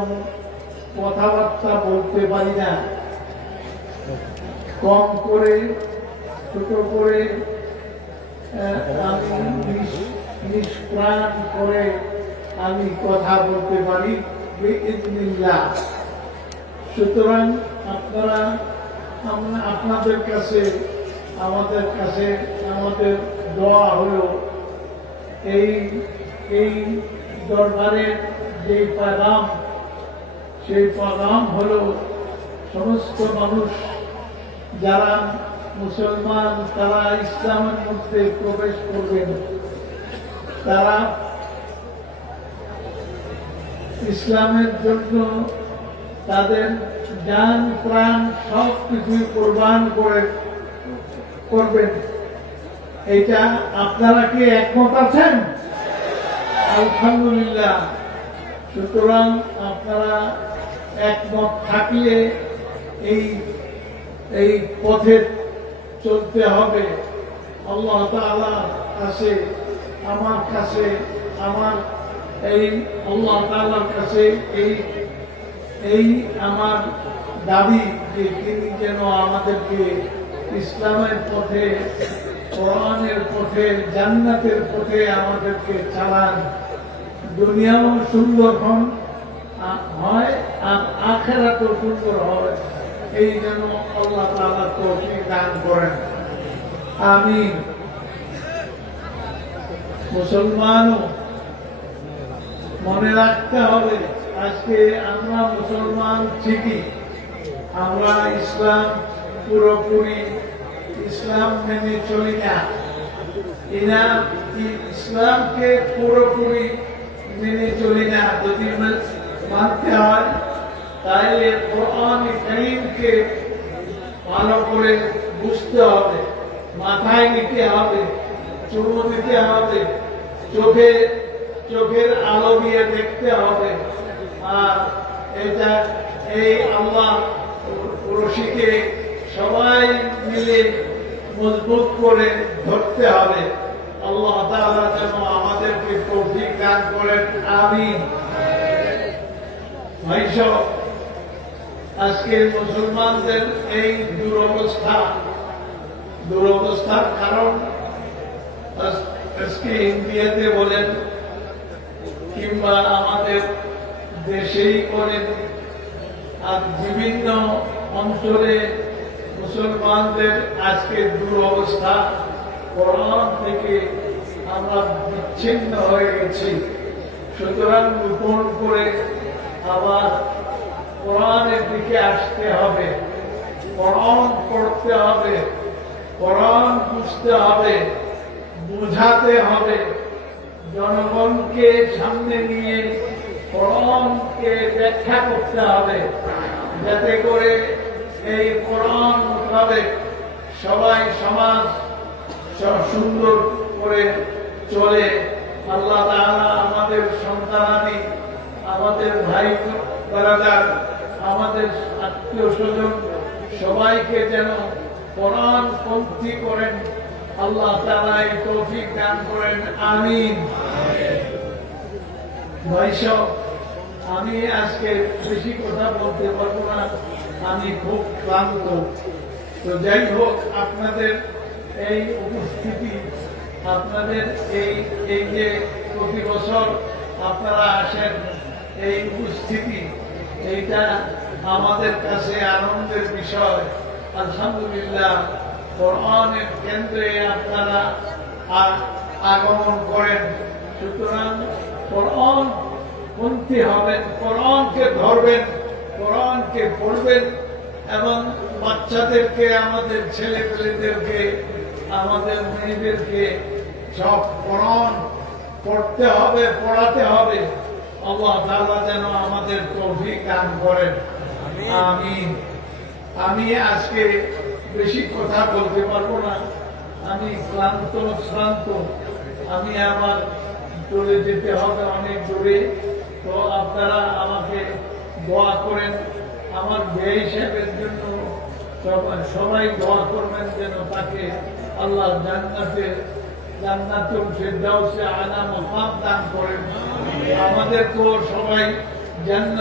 এবং কথাবার্তা বলতে পারি না, কম করে ছোট করে আমি নিষ্প্রাণ করে আমি কথা বলতে পারি বিইذনিল্লাহ। সুতরাং আপনারা আপনাদের কাছে আমাদের দোয়া হলো এই দরবারের যে পাগাম, সেই পাগাম হলো সমস্ত মানুষ যারা মুসলমান তারা ইসলামের মধ্যে প্রবেশ করবেন, তারা ইসলামের জন্য তাদের জান প্রাণ সব কিছুই কোরবান করবেন। এটা আপনারা কি একমত আছেন? আলহামদুলিল্লাহ। সুতরাং আপনারা একমত থাকলে এই পথে চলতে হবে। আল্লাহ তাআলার কাছে আমার আল্লাহ তাআলার কাছে এই আমার দাবি যে তিনি যেন আমাদেরকে ইসলামের পথে, কোরআনের পথে, জান্নাতের পথে আমাদেরকে চালান। দুনিয়াও সুন্দর হয় আর আখিরাতও সুন্দর হয়, এই জন্য আল্লাহ তাআলা তৌফিক দান করেন। আমিন। মুসলমানও মনে রাখতে হবে, আজকে আমরা মুসলমান ঠিকই, আমরা পুরোপুরি ইসলাম মেনে চলি না। ইসলামকে পুরোপুরি মেনে চলি না। যদি মানতে হয় তাহলে কোরআন কারীমকে ভালো করে বুঝতে হবে, মাথায় নিতে হবে, চুমু দিতে হবে, চোখের আলো দিয়ে দেখতে হবে। আর এই আল্লাহ রশিকে সবাই মিলে মজবুত করে ধরতে হবে। আল্লাহ তাআলা যেন আমাদেরকে তৌফিক দান করেন। আমিন। ভাইসব, আজকে মুসলমানদের এই দুরবস্থার কারণ আজকে ইন্ডিয়াতে বলেন কিংবা আমাদের দেশেই বলেন আর বিভিন্ন অঞ্চলে মুসলমানদের আজকে দুরবস্থা। কোরআন থেকে আমরা বিচ্ছিন্ন হয়ে গেছি। সুতরাং নতুন করে আবার কোরআনের দিকে আসতে হবে, কোরআন পড়তে হবে, কোরআন বুঝতে হবে, বুঝাতে হবে। জনগণকে সামনে নিয়ে কোরআনকে ব্যাখ্যা করতে হবে, যাতে করে এই কোরআন মোতাবেক সবাই সমাজ সুন্দর করে চলে। আল্লাহ তাআলা আমাদের সন্তানাদি, আমাদের ভাই ব্রাদার, আমাদের আত্মীয় স্বজন সবাইকে যেন কোরআন পন্থী করেন। আল্লাহ তাআলা এই তৌফিক দান করেন। আমিন। ভাইসব, আমি আজকে বেশি কথা বলতে পারবো না, আমি খুব ক্লান্ত। তো যাই হোক, আপনাদের এই উপস্থিতি, আপনাদের এই যে প্রতি বছর আপনারা আসেন, এই উপস্থিতি, এইটা আমাদের কাছে আনন্দের বিষয়। আলহামদুলিল্লাহ, কোরআনের কেন্দ্রে আপনারা আগমন করেন। সুতরাং কোরআন পন্থী হবেন, কোরআনকে ধরবেন, কোরআনকে পড়বেন এবং বাচ্চাদেরকে, আমাদের ছেলেপেলেদেরকে, আমাদের মেয়েদেরকে সব কোরআন পড়তে হবে, পড়াতে হবে। আল্লাহ তাআলা যেন আমাদের তৌফিক দান করেন। আমিন। আমি আজকে বেশি কথা বলতে পারবো না, আমি শ্রান্ত। আমি আমার চলে যেতে হবে অনেক দূরে। তো আপনারা আমাকে দোয়া করেন, আমার ভাই সাহেবের জন্য সবাই দোয়া করবেন যেন তাকে আল্লাহ জান্নাতুল ফিরদাউসে আলা মাকাম দান করেন। আমাদের তো সবাই জান্নাত